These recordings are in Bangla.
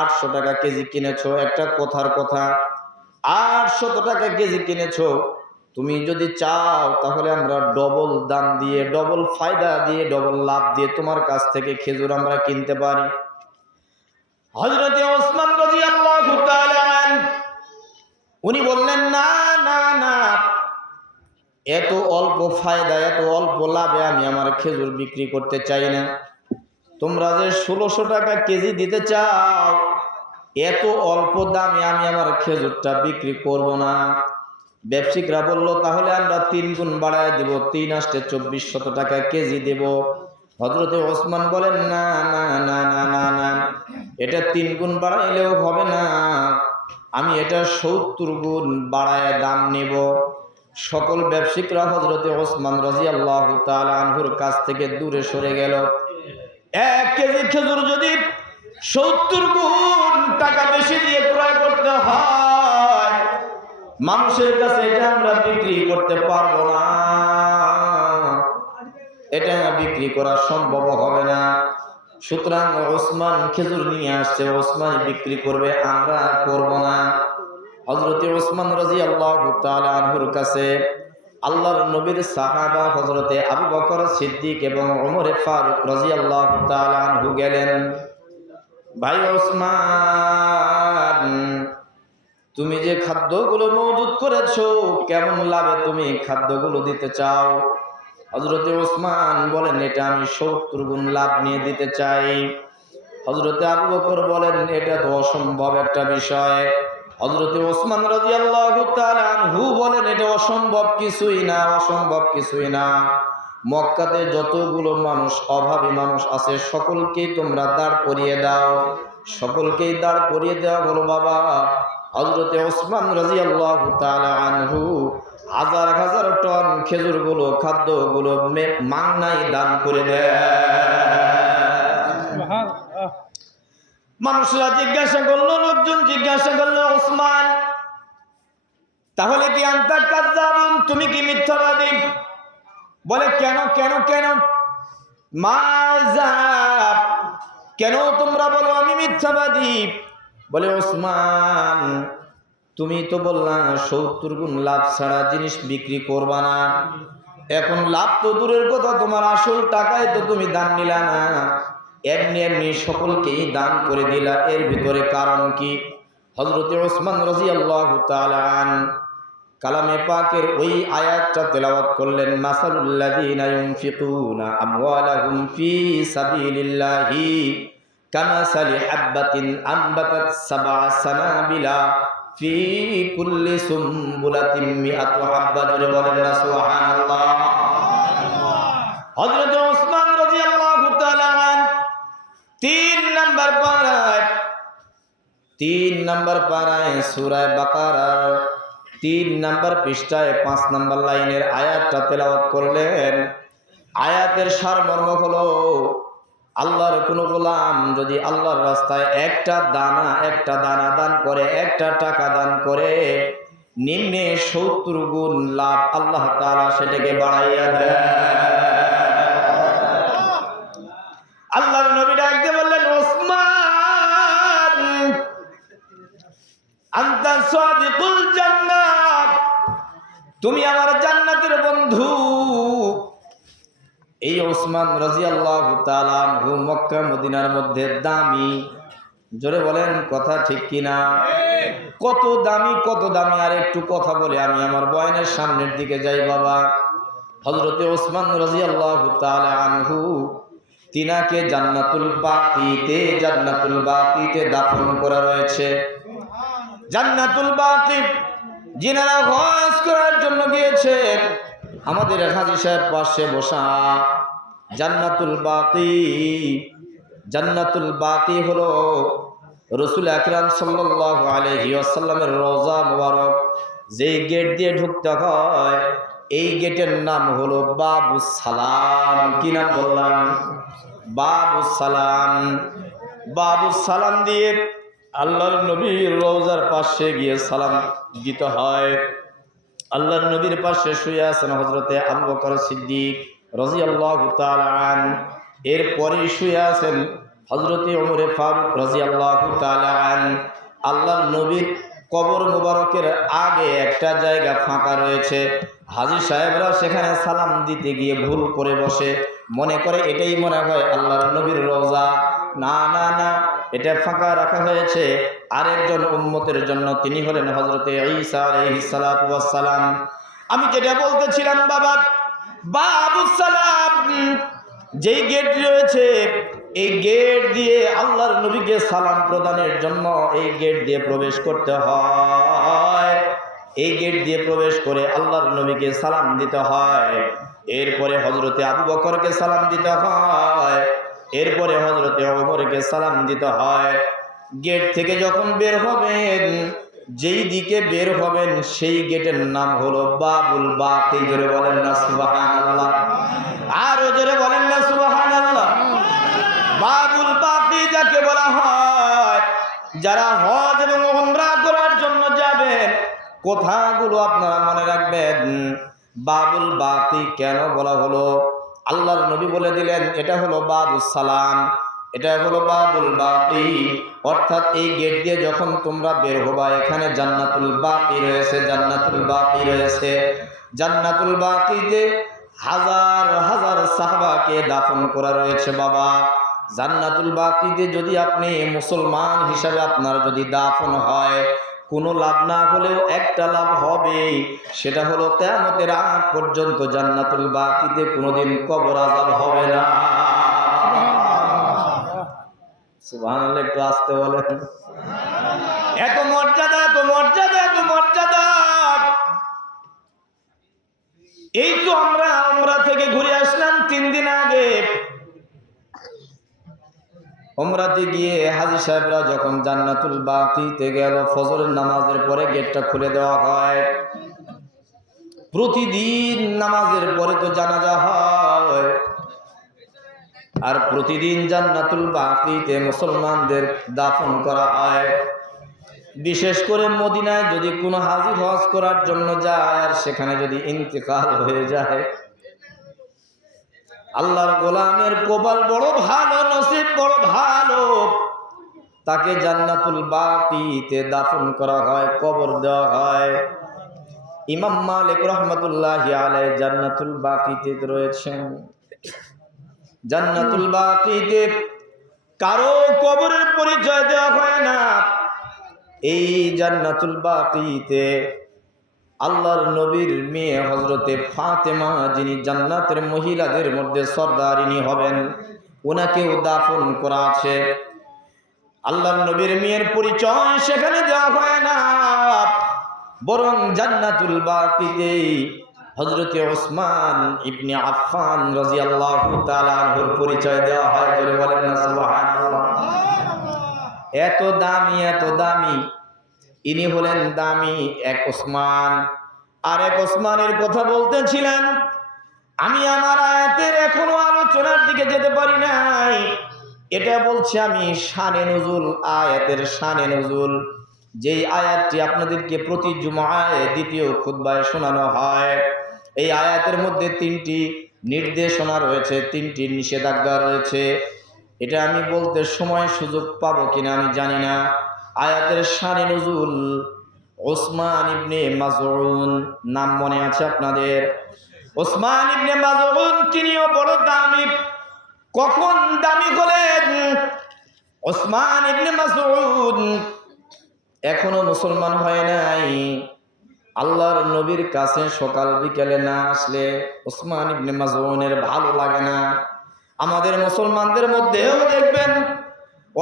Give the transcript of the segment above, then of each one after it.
800 টাকা কেজি কিনেছো, একটা কথার কথা 800 টাকা কেজি কিনেছো, তুমি যদি চাও তাহলে আমরা ডবল দাম দিয়ে, ডবল ফায়দা দিয়ে, ডবল লাভ দিয়ে তোমার কাছ থেকে খেজুর আমরা কিনতে পারি। হযরতে ওসমান রাদিয়াল্লাহু তাআলা উনি বললেন, না না না, এত অল্প ফায়দা, এত অল্প লাভে আমি আমার খেজুর বিক্রি করতে চাই না। তোমরা যে 1600 টাকা কেজি দিতে চাও, এত অল্প দামে আমি আমার খেজুরটা বিক্রি করব না। ব্যবসায়িকরা বলল, তাহলে আমরা 3 গুণ বাড়ায় দেব, 3 আসতে 2400 টাকা কেজি দেব। হযরতে ওসমান বলেন, না না না না না না, এটা 3 গুণ বাড়াইলেও হবে না, আমি এটা 70 গুণ বাড়ায় দাম নেব। সকল ব্যবসায়িকরা হযরতে ওসমান রাদিয়াল্লাহু তাআলা আনহুর কাছ থেকে দূরে সরে গেল। 1 কেজি খেজুর যদি 70 গুণ টাকা বেশি দিয়ে ক্রয় করতে হয়, মানুষের কাছে এটা আমরা বিক্রি করতে পারবো না, এটা বিক্রি করা সম্ভব হবে না। সুতরাং ওসমান খেজুর নিয়ে আসছে, ওসমান বিক্রি করবে, আমরা করব না। হযরতে ওসমান রাদিয়াল্লাহু তাআলা আনহুর কাছে আল্লাহর নবীর সাহাবা হযরতে আবু বকর সিদ্দিক এবং ওমর ফারুক রাদিয়াল্লাহু তাআলা আনহু গেলেন। ভাই ওসমান, তুমি যে খাদ্যগুলো মজুদ করেছো, কেমন লাভে তুমি খাদ্যগুলো দিতে চাও? হযরতে ওসমান বলেন, এটা আমি 70 গুণ লাভ নিয়ে দিতে চাই। হযরতে আবু বকর বলেন, এটা তো অসম্ভব একটা বিষয়। হযরতে ওসমান রাদিয়াল্লাহু তাআলা আনহু বলেন, এটা অসম্ভব কিছুই না, অসম্ভব কিছুই না। মক্কাতে যতগুলো মানুষ, অভাবী মানুষ আছে, সকলকেই তোমরা দাঁড় করিয়ে দাও, সকলকেই দাঁড় করিয়ে দেওয়া হলো। বাবা, হযরতে ওসমান রাদিয়াল্লাহু তাআলা আনহু হাজার হাজার টন খেজুরগুলো, খাদ্যগুলো মাংনায় দান করে দেয়। মানুষরা জিজ্ঞাসা করলো, লোকজন জিজ্ঞাসা করলো, ওসমান তাহলে কি আনতা কাযযাবুন, তুমি কি মিথ্যাবাদী? বলে, কেন কেন কেন, মাযাব, কেন তোমরা বলো আমি মিথ্যাবাদী? বলে, ওসমান তুমি তো বললা 70 গুণ লাভ ছাড়া জিনিস বিক্রি করবা না। এখন লাভ তো দূরের কথা, তোমার আসল টাকায় তো তুমি দান নিলা না, এমনি এমনি সকলকেই দান করে দিলা, এর ভিতরে কারণ কি? হযরতে ওসমান রাদিয়াল্লাহু তাআলা কালামে পাকের ওই আয়াতটা তেলাওয়াত করলেন, মাসালুল্লাযীনা ইউনফিকুনা আমওয়ালাহুম ফি সাবিলিল্লাহি কামাসালি হাববাতিন আনবাতাত সাবআ সানাবিলা ফি কুল্লি সুমবুলাতিন মিআতু হাব্বা। জোরে বলেন না সুবহানাল্লাহ। হযরত ওসমান রাদিয়াল্লাহু তাআলা 3 নাম্বার পারায় সূরা বাকারার 3 নাম্বার পৃষ্ঠায় 5 নাম্বার লাইনের আয়াতটা তেলাওয়াত করলেন। আয়াতের সারমর্ম হলো, আল্লাহর কোন গোলাম যদি আল্লাহর রাস্তায় একটা দানা দান করে, একটা টাকা দান করে, নিম্নে 70 গুণ লাভ আল্লাহ তাআলা সেটাকে বাড়াইয়া দেয়। আল্লাহর নবী ডাকতে বললেন, ওসমান আনতা সাদিকুল জান্নাত, তুমি আমার জান্নাতের বন্ধু। এই ওসমান রাদিয়াল্লাহু তাআলা আনহু মক্কা মদিনার মধ্যে দামি। জোরে বলেন কথা ঠিক কিনা? কত দামি, কত দামি। আর একটু কথা বলে আমি আমার বয়ানের সামনের দিকে যাই। বাবা, হযরতে ওসমান রাদিয়াল্লাহু তাআলা আনহু তিনাকে জান্নাতুল বাকিতে দাফন করা রয়েছে। জান্নাতুল বাকি যিনারা হজ করার জন্য গিয়েছেন, আমাদের হাজী সাহেব পাশে বসা। জান্নাতুল বাকি হলো রাসূল আকরাম সাল্লাল্লাহু আলাইহি ওয়াসাল্লামের রওজা মুবারক। যেই গেট দিয়ে ঢুকতে হয়, এই গেটের নাম হলো বাবুস সালাম। কি নাম বললাম? বাবুস সালাম। বাবুস সালাম দিয়ে আল্লাহর নবীর রওজার পাশে গিয়ে সালাম দিতে হয়। আল্লাহর নবীর পাশে শুয়ে আছেন হযরতে আবু বকর সিদ্দিক রাদিয়াল্লাহু তাআলা আন। এরপরে শুয়ে আছেন হযরতে ওমর ফারুক রাদিয়াল্লাহু তাআলা আনহু, আল্লাহর নবীর কবর মোবারকের আগে একটা জায়গা ফাঁকা রয়েছে। হাজী সাহেবরা সেখানে সালাম দিতে গিয়ে ভুল করে বসে, মনে করে এটাই মনে হয় আল্লাহর নবীর রওজা। না না না, এটা ফাঁকা রাখা হয়েছে আরেকজন উম্মতের জন্য, তিনি হলেন হযরতে ঈসা আলাইহিস সালাতু ওয়াস সালাম। আমি যেটা বলতেছিলাম বাবা, বাবুস সালাম যেই গেট রয়েছে, এই গেট দিয়ে আল্লাহর নবীকে সালাম প্রদানের জন্য এই গেট দিয়ে প্রবেশ করতে হয়। এই গেট দিয়ে প্রবেশ করে আল্লাহর নবীকে সালাম দিতে হয়। এরপরে হযরতে আবু বকরকে সালাম দিতে হয়। এরপরে হযরতে ওমরকে সালাম দিতে হয়। গেট থেকে যখন বের হবেন, যেই দিকে বের হবেন সেই গেটের নাম হলো বাবুল বাকি। জোরে বলেন না সুবহানাল্লাহ, আরো জোরে বলেন না সুবহানাল্লাহ। বাবুল বাকি যাকে বলা হয়, যারা হজ এবং উমরা করার জন্য যাবেন, কথাগুলো আপনারা মনে রাখবেন। বাবুল বাকি কেন বলা হলো? আল্লাহর নবী বলে দিলেন এটা হলো বাবুস সালাম, এটা হলো বাবুল বাকি। অর্থাৎ এই গেট দিয়ে যখন তোমরা বের হবা, এখানে জান্নাতুল বাকি রয়েছে, জান্নাতুল বাকি রয়েছে। জান্নাতুল বাকিতে হাজার হাজার সাহাবাকে দাফন করা রয়েছে বাবা। জান্নাতুল বাকিতে যদি আপনি মুসলমান হিসাবে আপনার যদি দাফন হয়, কোনো লাভ না হলেও একটা লাভ হবে, সেটা হলো কিয়ামতের আগ পর্যন্ত জান্নাতুল বাকিতে কোনোদিন কবর আযাব হবে না। সুবহানাল্লাহ, একটু আসতে বলেন। এত মর্যাদা, এত মর্যাদা, এত মর্যাদা। এই তো আমরা উমরা থেকে ঘুরে আসলাম 3 দিন আগে। উমরাতে গিয়ে হাজী সাহেবরা যখন জান্নাতুল বাকিতে গেল, ফজরের নামাজের পরে গেটটা খুলে দেওয়া হয়। প্রতিদিন নামাজের পরে তো জানাজা হয়, আর প্রতিদিন জান্নাতুল বাকিতে মুসলমানদের দাফন করা হয়। বিশেষ করে মদিনায় যদি কোনো হাজী হজ করার জন্য যায় আর সেখানে যদি ইন্তেকাল হয়ে যায়, আল্লাহর গোলামের কপাল বড় ভালো, নসিব বড় ভালো, তাকে জান্নাতুল বাকিতে দাফন করা হয়, কবর দেওয়া হয়। ইমাম মালিক রাহমাতুল্লাহি আলাইহি জান্নাতুল বাকিতে রয়েছেন। জান্নাতুল বাকিতে কারো কবরের পরিচয় দেওয়া হয় না। এই জান্নাতুল বাকিতে আল্লাহর নবীর মেয়ে হযরতে ফাতেমা, যিনি জান্নাতের মহিলাদের মধ্যে সরদারিনী হবেন, ওনাকেও দাফন করা আছে। আল্লাহর নবীর মেয়ের পরিচয় সেখানে দেওয়া হয় না, বরং জান্নাতুল বাকিতে হযরতে ওসমান ইবনে আফফান রাদিয়াল্লাহু তাআলা আনহুর পরিচয় দেওয়া হয়। বলে বলেন না সুবহানাল্লাহ। এত দামি, এত দামি, ইনি হলেন দামি এক ওসমান। আর এক ওসমানের কথা বলতেছিলেন। আমি আমার আয়াতের এখনো আলোচনার দিকে যেতে পারি নাই। এটা বলছি আমি শানে নুজুল, আয়াতের শানে নুজুল, যেই আয়াতটি আপনাদেরকে প্রতি জুমআয় দ্বিতীয় খুতবায় শোনানো হয়। এই আয়াতের মধ্যে 3টি নির্দেশনা রয়েছে, 3টি নিষেধাজ্ঞা রয়েছে। এটা আমি বলতে সময় সুযোগ পাবো কিনা আমি জানি না। আয়াতের শানে নুজুল ওসমান ইবনে মাযউন, নাম মনে আছে আপনাদের? ওসমান ইবনে মাযউন তিনিও বড় দামি। কখন দামি হলেন? ওসমান ইবনে মাযউন এখনো মুসলমান হয় নাই। আল্লাহর নবীর কাছে সকাল বিকেলে না আসলে ওসমান ইবনে মাযউনের ভালো লাগে না। আমাদের মুসলমানদের মধ্যেও দেখবেন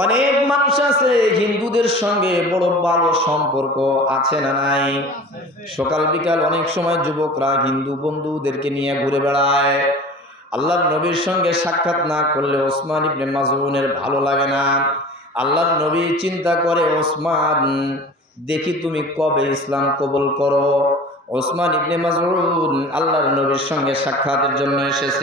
অনেক মানুষ আছে, হিন্দুদের সঙ্গে বড় ভালো সম্পর্ক আছে না নাই? সকাল বিকাল অনেক সময় যুবকরা হিন্দু বন্ধুদেরকে নিয়ে ঘুরে বেড়ায়। আল্লাহর নবীর সঙ্গে সাক্ষাৎ না করলে ওসমান ইবনে মাযউনের ভালো লাগে না। আল্লাহর নবী চিন্তা করে, ওসমান দেখি তুমি কবে ইসলাম কবুল করো। ওসমান ইবনে মাযউন আল্লাহর নবীর সঙ্গে সাক্ষাতের জন্য এসেছে।